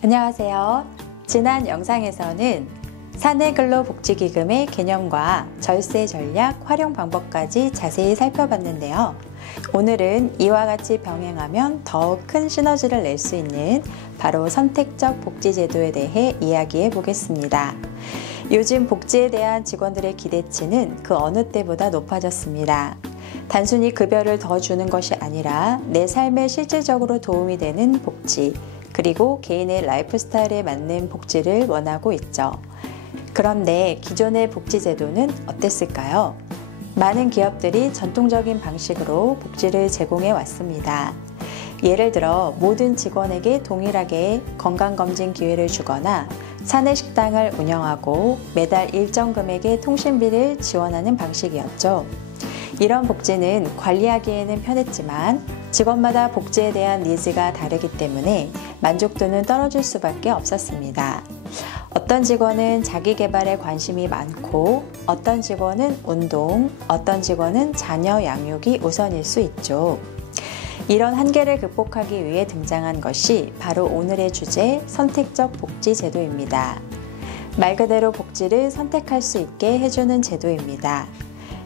안녕하세요. 지난 영상에서는 사내근로복지기금의 개념과 절세 전략 활용 방법까지 자세히 살펴봤는데요. 오늘은 이와 같이 병행하면 더욱 큰 시너지를 낼 수 있는 바로 선택적 복지제도에 대해 이야기해 보겠습니다. 요즘 복지에 대한 직원들의 기대치는 그 어느 때보다 높아졌습니다. 단순히 급여를 더 주는 것이 아니라 내 삶에 실질적으로 도움이 되는 복지, 그리고 개인의 라이프 스타일에 맞는 복지를 원하고 있죠. 그런데 기존의 복지제도는 어땠을까요? 많은 기업들이 전통적인 방식으로 복지를 제공해 왔습니다. 예를 들어 모든 직원에게 동일하게 건강검진 기회를 주거나 사내식당을 운영하고 매달 일정 금액의 통신비를 지원하는 방식이었죠. 이런 복지는 관리하기에는 편했지만 직원마다 복지에 대한 니즈가 다르기 때문에 만족도는 떨어질 수밖에 없었습니다. 어떤 직원은 자기 개발에 관심이 많고 어떤 직원은 운동, 어떤 직원은 자녀 양육이 우선일 수 있죠. 이런 한계를 극복하기 위해 등장한 것이 바로 오늘의 주제 선택적 복지 제도입니다. 말 그대로 복지를 선택할 수 있게 해주는 제도입니다.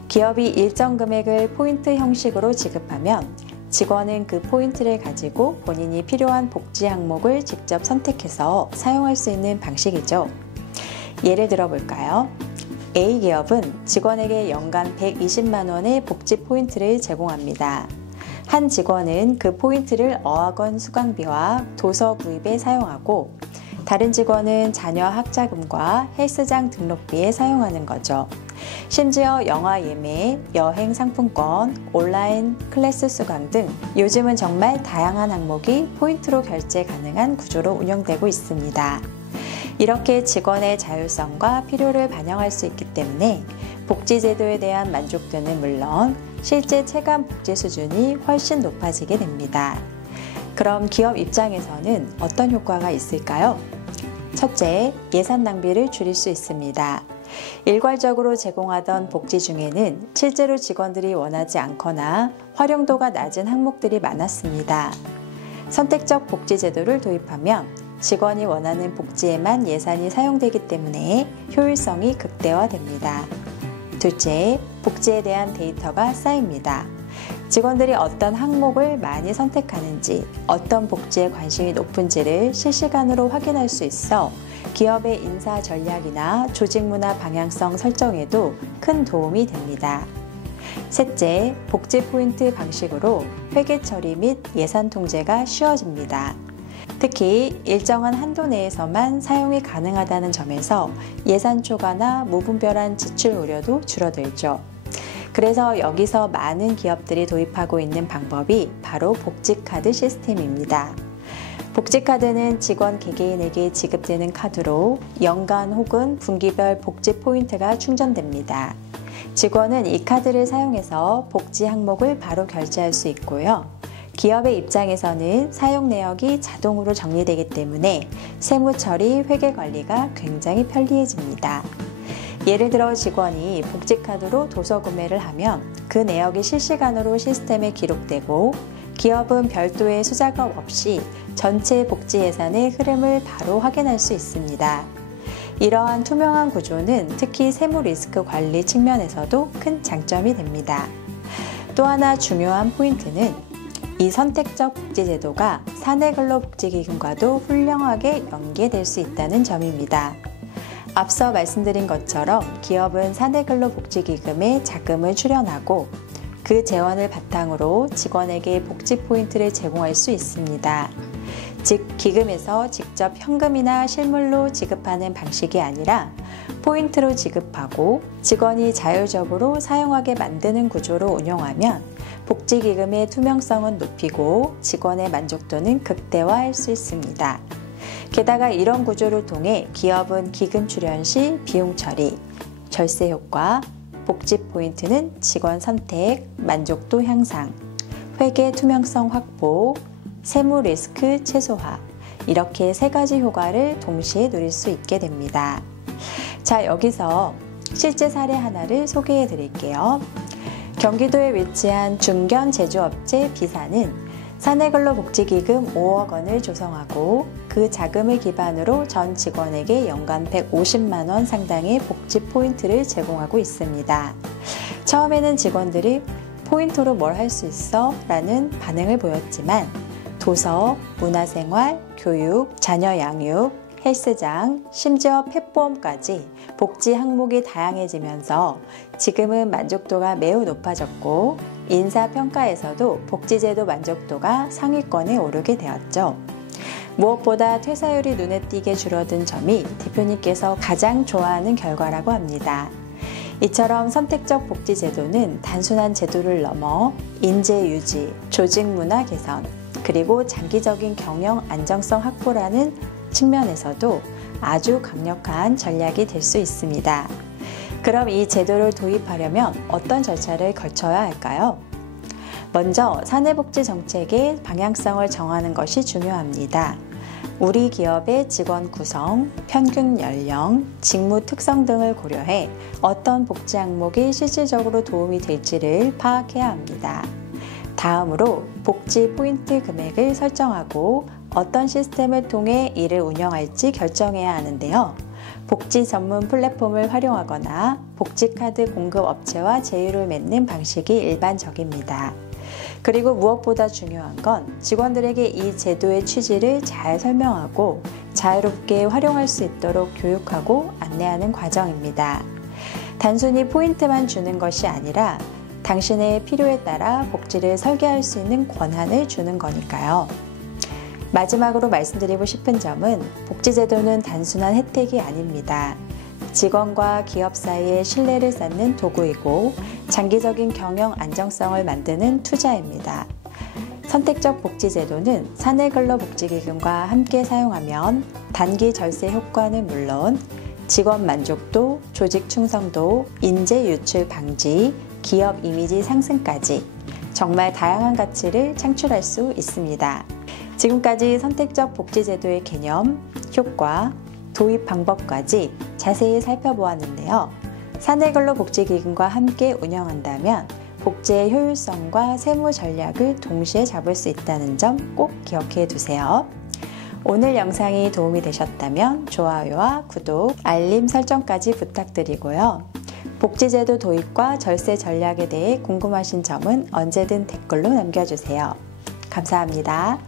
기업이 일정 금액을 포인트 형식으로 지급하면 직원은 그 포인트를 가지고 본인이 필요한 복지 항목을 직접 선택해서 사용할 수 있는 방식이죠. 예를 들어 볼까요? A 기업은 직원에게 연간 120만 원의 복지 포인트를 제공합니다. 한 직원은 그 포인트를 어학원 수강비와 도서 구입에 사용하고 다른 직원은 자녀 학자금과 헬스장 등록비에 사용하는 거죠. 심지어 영화 예매, 여행 상품권, 온라인 클래스 수강 등 요즘은 정말 다양한 항목이 포인트로 결제 가능한 구조로 운영되고 있습니다. 이렇게 직원의 자율성과 필요를 반영할 수 있기 때문에 복지제도에 대한 만족도는 물론 실제 체감 복지 수준이 훨씬 높아지게 됩니다. 그럼 기업 입장에서는 어떤 효과가 있을까요? 첫째, 예산 낭비를 줄일 수 있습니다. 일괄적으로 제공하던 복지 중에는 실제로 직원들이 원하지 않거나 활용도가 낮은 항목들이 많았습니다. 선택적 복지 제도를 도입하면 직원이 원하는 복지에만 예산이 사용되기 때문에 효율성이 극대화됩니다. 둘째, 복지에 대한 데이터가 쌓입니다. 직원들이 어떤 항목을 많이 선택하는지, 어떤 복지에 관심이 높은지를 실시간으로 확인할 수 있어 기업의 인사 전략이나 조직 문화 방향성 설정에도 큰 도움이 됩니다. 셋째, 복지 포인트 방식으로 회계 처리 및 예산 통제가 쉬워집니다. 특히 일정한 한도 내에서만 사용이 가능하다는 점에서 예산 초과나 무분별한 지출 우려도 줄어들죠. 그래서 여기서 많은 기업들이 도입하고 있는 방법이 바로 복지카드 시스템입니다. 복지카드는 직원 개개인에게 지급되는 카드로 연간 혹은 분기별 복지 포인트가 충전됩니다. 직원은 이 카드를 사용해서 복지 항목을 바로 결제할 수 있고요. 기업의 입장에서는 사용 내역이 자동으로 정리되기 때문에 세무 처리, 회계 관리가 굉장히 편리해집니다. 예를 들어 직원이 복지카드로 도서 구매를 하면 그 내역이 실시간으로 시스템에 기록되고 기업은 별도의 수작업 없이 전체 복지 예산의 흐름을 바로 확인할 수 있습니다. 이러한 투명한 구조는 특히 세무 리스크 관리 측면에서도 큰 장점이 됩니다. 또 하나 중요한 포인트는 이 선택적 복지제도가 사내근로복지기금과도 훌륭하게 연계될 수 있다는 점입니다. 앞서 말씀드린 것처럼 기업은 사내근로복지기금에 자금을 출연하고 그 재원을 바탕으로 직원에게 복지 포인트를 제공할 수 있습니다. 즉, 기금에서 직접 현금이나 실물로 지급하는 방식이 아니라 포인트로 지급하고 직원이 자율적으로 사용하게 만드는 구조로 운영하면 복지기금의 투명성은 높이고 직원의 만족도는 극대화할 수 있습니다. 게다가 이런 구조를 통해 기업은 기금 출연 시 비용 처리, 절세 효과, 복지 포인트는 직원 선택, 만족도 향상, 회계 투명성 확보, 세무 리스크 최소화, 이렇게 세 가지 효과를 동시에 누릴 수 있게 됩니다. 자, 여기서 실제 사례 하나를 소개해 드릴게요. 경기도에 위치한 중견 제조업체 B사는 사내근로복지기금 5억 원을 조성하고 그 자금을 기반으로 전 직원에게 연간 150만 원 상당의 복지 포인트를 제공하고 있습니다. 처음에는 직원들이 포인트로 뭘 할 수 있어? 라는 반응을 보였지만 도서, 문화생활, 교육, 자녀 양육, 헬스장, 심지어 펫보험까지 복지 항목이 다양해지면서 지금은 만족도가 매우 높아졌고 인사평가에서도 복지제도 만족도가 상위권에 오르게 되었죠. 무엇보다 퇴사율이 눈에 띄게 줄어든 점이 대표님께서 가장 좋아하는 결과라고 합니다. 이처럼 선택적 복지제도는 단순한 제도를 넘어 인재 유지, 조직 문화 개선, 그리고 장기적인 경영 안정성 확보라는 측면에서도 아주 강력한 전략이 될 수 있습니다. 그럼 이 제도를 도입하려면 어떤 절차를 거쳐야 할까요? 먼저 사내복지 정책의 방향성을 정하는 것이 중요합니다. 우리 기업의 직원 구성, 평균 연령, 직무 특성 등을 고려해 어떤 복지 항목이 실질적으로 도움이 될지를 파악해야 합니다. 다음으로 복지 포인트 금액을 설정하고 어떤 시스템을 통해 이를 운영할지 결정해야 하는데요. 복지 전문 플랫폼을 활용하거나 복지카드 공급 업체와 제휴를 맺는 방식이 일반적입니다. 그리고 무엇보다 중요한 건 직원들에게 이 제도의 취지를 잘 설명하고 자유롭게 활용할 수 있도록 교육하고 안내하는 과정입니다. 단순히 포인트만 주는 것이 아니라 당신의 필요에 따라 복지를 설계할 수 있는 권한을 주는 거니까요. 마지막으로 말씀드리고 싶은 점은 복지제도는 단순한 혜택이 아닙니다. 직원과 기업 사이의 신뢰를 쌓는 도구이고 장기적인 경영 안정성을 만드는 투자입니다. 선택적 복지제도는 사내근로복지기금과 함께 사용하면 단기 절세 효과는 물론 직원 만족도, 조직 충성도, 인재 유출 방지, 기업 이미지 상승까지 정말 다양한 가치를 창출할 수 있습니다. 지금까지 선택적 복지제도의 개념, 효과, 도입 방법까지 자세히 살펴보았는데요. 사내근로복지기금과 함께 운영한다면 복지의 효율성과 세무 전략을 동시에 잡을 수 있다는 점 꼭 기억해 두세요. 오늘 영상이 도움이 되셨다면 좋아요와 구독, 알림 설정까지 부탁드리고요. 복지제도 도입과 절세 전략에 대해 궁금하신 점은 언제든 댓글로 남겨주세요. 감사합니다.